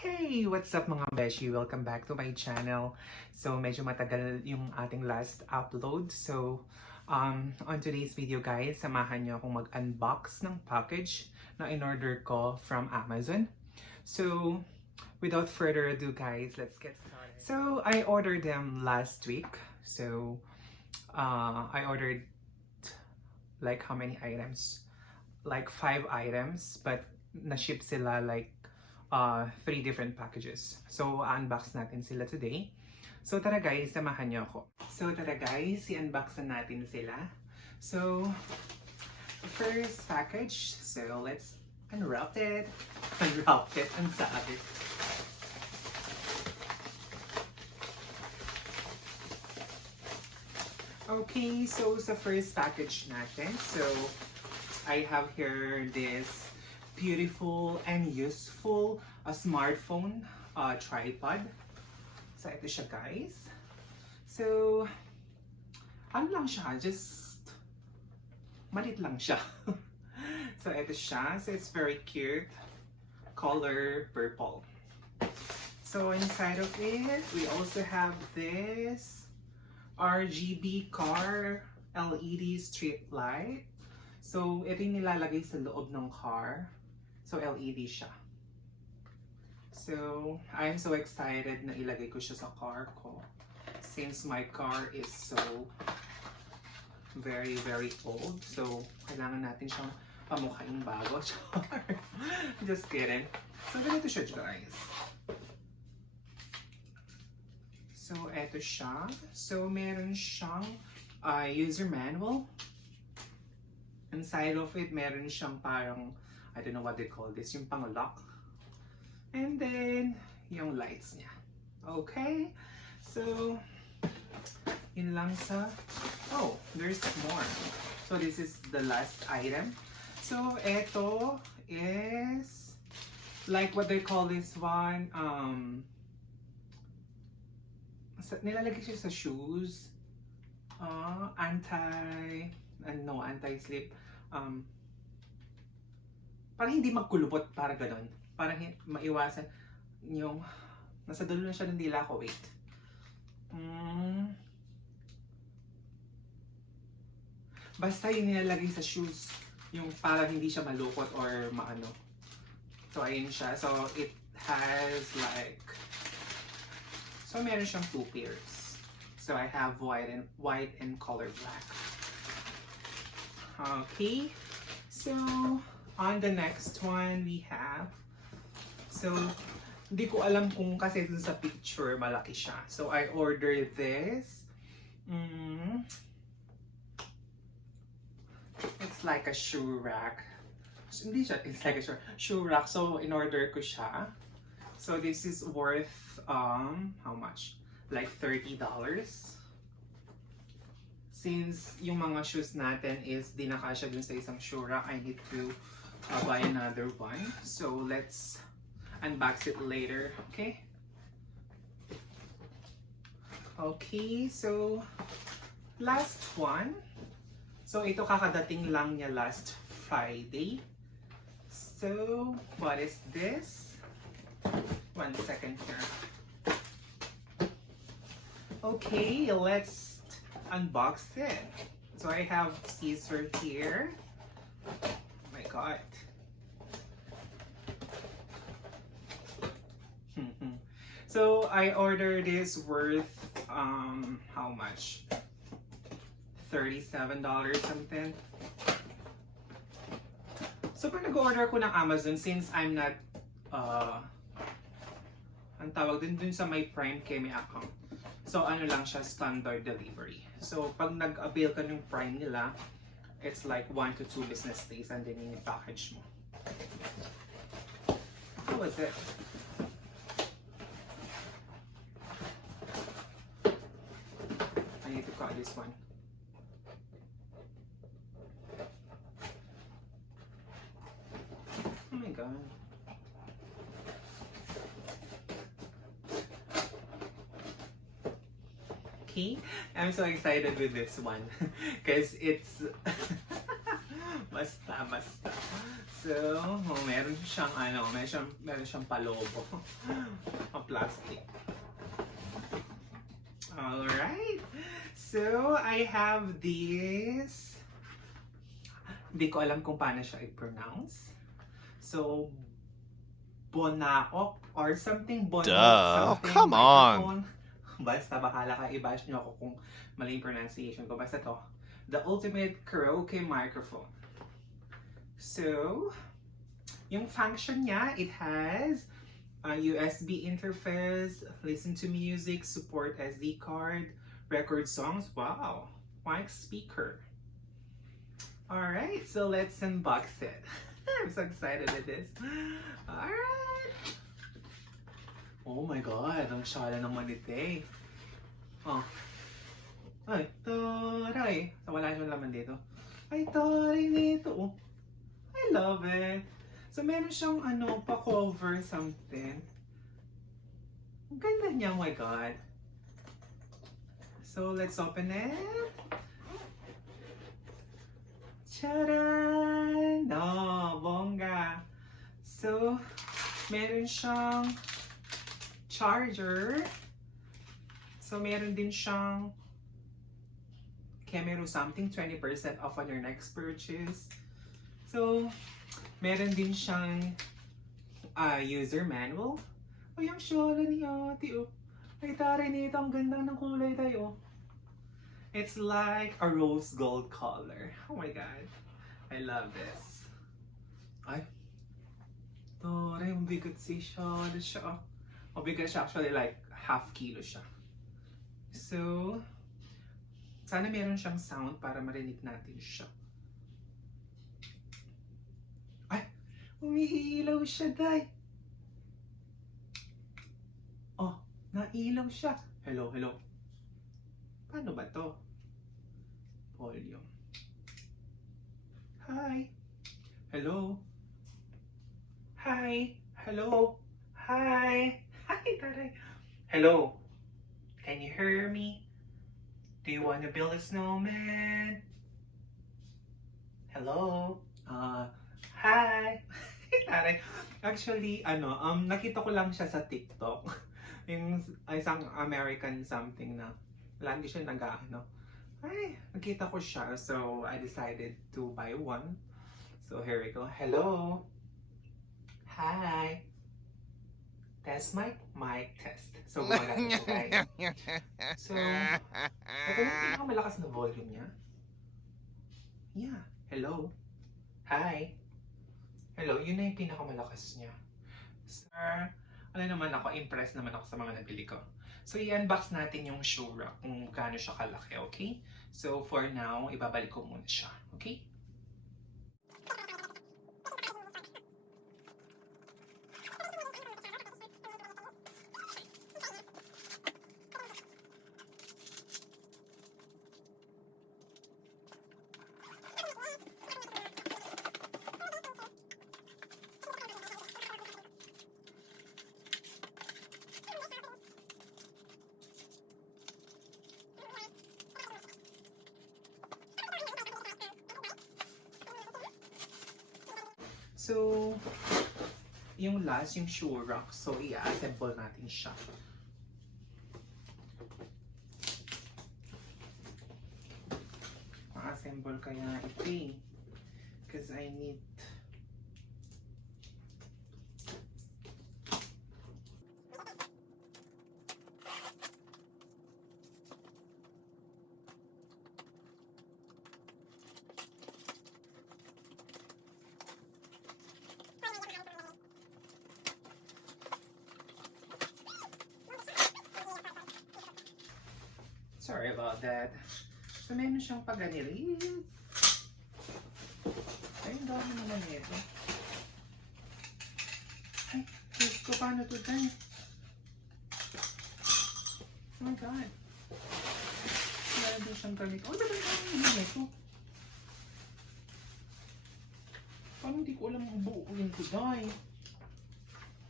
Hey! What's up mga beshi? Welcome back to my channel. So, medyo matagal yung ating last upload. So, on today's video guys, samahan niyo akong mag-unbox ng package na in-order ko from Amazon. So, without further ado guys, let's get started. So, I ordered them last week. So, I ordered like how many items? Like 5 items, but na-ship sila like 3 different packages. So, unbox natin sila today. So, tara guys, samahan niyo ako. So, tara guys, i-unbox na natin sila. So, first package. So, let's unwrap it. Unwrap it. Ang sabi. Okay, so sa first package natin. So, I have here this beautiful and useful smartphone tripod. So, ito siya guys. So, ano lang siya? Just, malit lang siya. So, ito siya. So, it's very cute. Color purple. So, inside of it, we also have this RGB car LED strip light. So, ito yung nilalagay sa loob ng car. So, LED siya. So, I'm so excited na ilagay ko siya sa car ko. Since my car is so very, very old. So, kailangan natin siyang pamukhaing bago. Just kidding. So, ganito siya guys. So, eto siya. So, meron siyang user manual. Inside of it, meron siyang parang I don't know what they call this, yung pang-lock. And then, yung lights niya. Okay? So, yun lang sa... Oh, there's more. So, this is the last item. So, eto is like what they call this one, nilalagay siya sa shoes. Anti-slip. Para hindi magkulubot, para ganon. Para maiwasan yung nasa dulo na siya ng dila ko. Wait. Basta yung nilalagay sa shoes, yung para hindi siya malukot or maano. So, ayun siya. So, it has like... So, meron siyang 2 pairs. So, I have white and color black. Okay. So, on the next one, we have, so, hindi ko alam kung kasi dun sa picture, malaki siya. So, I ordered this. It's like a shoe rack. Hindi siya, it's like a shoe rack. So, in-order ko siya. So, this is worth, how much? Like $30. Since yung mga shoes natin is di nakasya dun sa isang shoe rack, I need to buy another one. So let's unbox it later, okay? Okay, so last one. So ito kakadating lang niya last Friday. So what is this? 1 second here. Okay, let's unbox it. So I have scissors here. Oh my god. So I ordered this worth how much? $37 something. So pag nag-order ko ng Amazon, since I'm not ang tawag dun sa my Prime Kemi account. So, ano lang siya, standard delivery. So, pag nag-avail ka ng Prime nila, it's like 1 to 2 business days and then yung package mo. How was it? I need to cut this one. Oh my god. Okay, I'm so excited with this one because it's basta. So, meron siyang meron siyang palobo. Ang plastic. Alright. So, I have this. Hindi ko alam kung paano siya i-pronounce. So, Bonaok or something. Bonaok. Duh. Something, Come microphone. on. Basta bahala ka, i-bash nyo ako kung mali yung pronunciation ko. Basta to. The ultimate karaoke microphone. So, yung function niya, it has a USB interface, listen to music, support SD card, record songs. Wow. Mic speaker. Alright, so let's unbox it. I'm so excited with this. Alright. Oh my god, ang shala naman ito eh. Oh. Ay, taray. So, wala siyang laman dito. Ay, taray nito. Oh. I love it. So, meron siyang pa-cover something. Ang ganda niya, oh my god. So, let's open it. Charan! No, bongga. So, meron siyang charger. So, meron din siyang camera something, 20% off on your next purchase. So, meron din siyang user manual. Ay, ang shola ni ate, oh. Ay, taray nito, ang ganda ng kulay tayo. It's like a rose gold color. Oh my god. I love this. Ay. Taray, ang bigat siya. Mabigat siya. Actually, like, half kilo siya. So, sana meron siyang sound para marinig natin siya. Ay! Umiilaw siya, day! Oh, nailaw siya. Hello, hello. Paano ba to? Volume. Hi! Hello? Hi! Hello? Hi! Hi, taray! Hello? Can you hear me? Do you want to build a snowman? Hello? Hi! Taray. Actually, nakita ko lang siya sa TikTok. Yung isang American something na lagi siya ay, nakita ko siya. So, I decided to buy one. So, here we go. Hello? Hi! Test mic test. So, gumagana siya, guys. So, ito yung pinakamalakas na volume niya. Yeah. Hello? Hi? Hello? Yun na yung pinakamalakas niya. Sir, impressed naman ako sa mga nabili ko. So, i-unbox natin yung shoe rack kung gaano siya kalaki, okay? So, for now, ibabalik ko muna siya, okay? So, yung last, yung shoe rack. So, i-assemble natin siya. Ma-assemble kaya ito eh. Because I need... Sorry about that. So, meron siyang pag-release. Ay, ang dami naman nito. Ay, Diyos ko, paano to dyan? Oh my God. Meron din siyang gamit. Oh, dapat kami naman nito. Paano hindi ko alam ang buuin ko, day?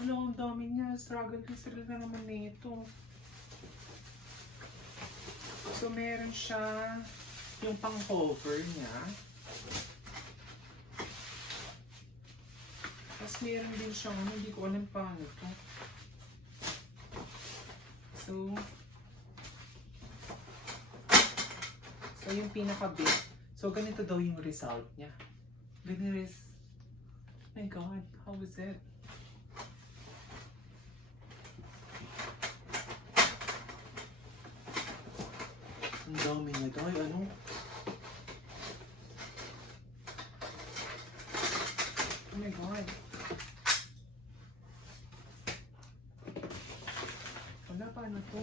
Ano, ang dami niya. Struggle na naman nito. So, meron siya yung pang-cover niya. Tapos meron din siyang ano, hindi ko alam paano to. So yung pinaka-big. So ganito daw yung result niya. Ganito is, oh my god, how is it? Ang dami na tayo, ano? Oh my god. Wala, paano to?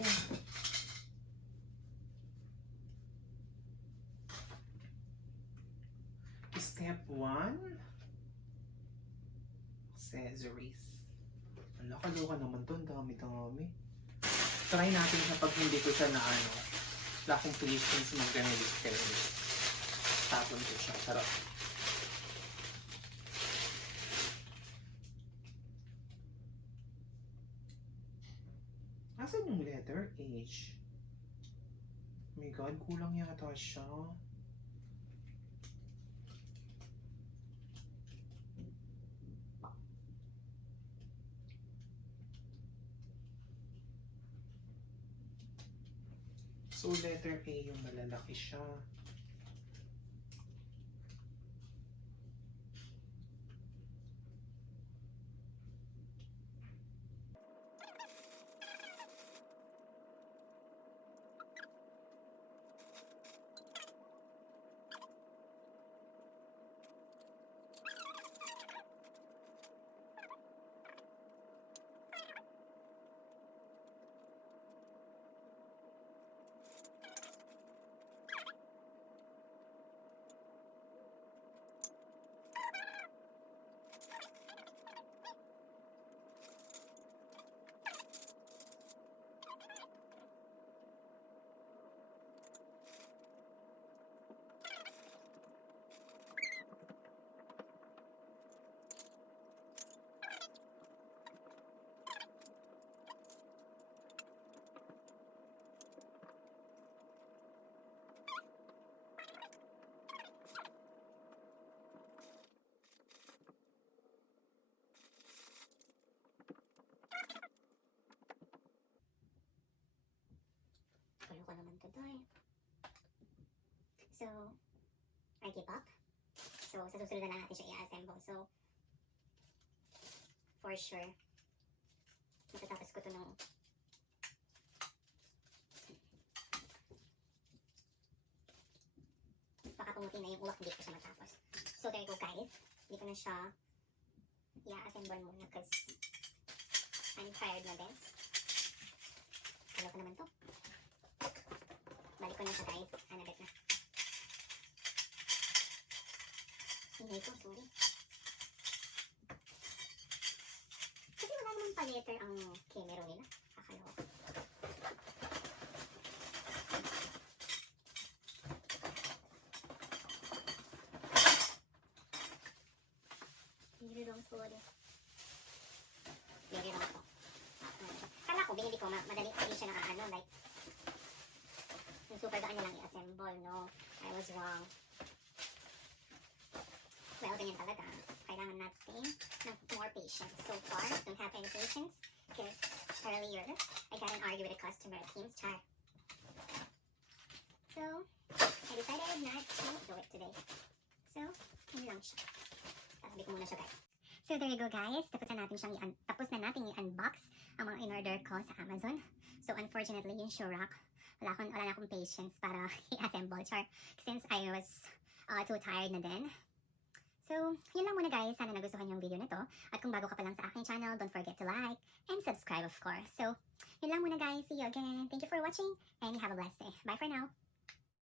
Step 1. Accessories. Wala, kaloka naman to. Ang dami-dami. Try natin siya pag hindi ko siya na ano. Wala akong patience mag-ganit kayo. Tapon ko siya. Sarap. Asan yung letter H? Oh my god, kulang yata siya. So, letter A yung malalaki siya. Kaloka naman to doy. So, I give up. So, sa susunod na lang natin siya i-assemble. So, for sure, matatapos ko to nung baka pumuti na yung uwak, hindi ko siya matapos. So, there you go guys. Hindi ko na siya i-assemble muna because I'm tired na din. Kaloka naman to. Balik ko na siya guys. Hanabit na. Hindi ko, sorry. Kasi wala naman pa-letter ang camera nila. Kakaloka. Very wrong, sorry. Very wrong to. Kala ko, binili ko, madali pa rin siya nakaano, like, yung super gaan niya lang i-assemble, no? I was wrong. Well, ganyan talaga. Kailangan natin ng more patience. So far, don't have any patience because earlier, I got an argue with a customer at Team's Chat. So, I decided not to do it today. So, yun lang siya. Tatabi ko muna siya, guys. So, there you go, guys. Tapos na natin i-unbox ang mga in-order ko sa Amazon. So, unfortunately, yung Shorak, wala na akong patience para i-assemble. Since I was too tired na din. So, yun lang muna guys. Sana nagustuhan yung video na to. At kung bago ka pa lang sa aking channel, don't forget to like and subscribe of course. So, yun lang muna guys. See you again. Thank you for watching and have a blessed day. Bye for now.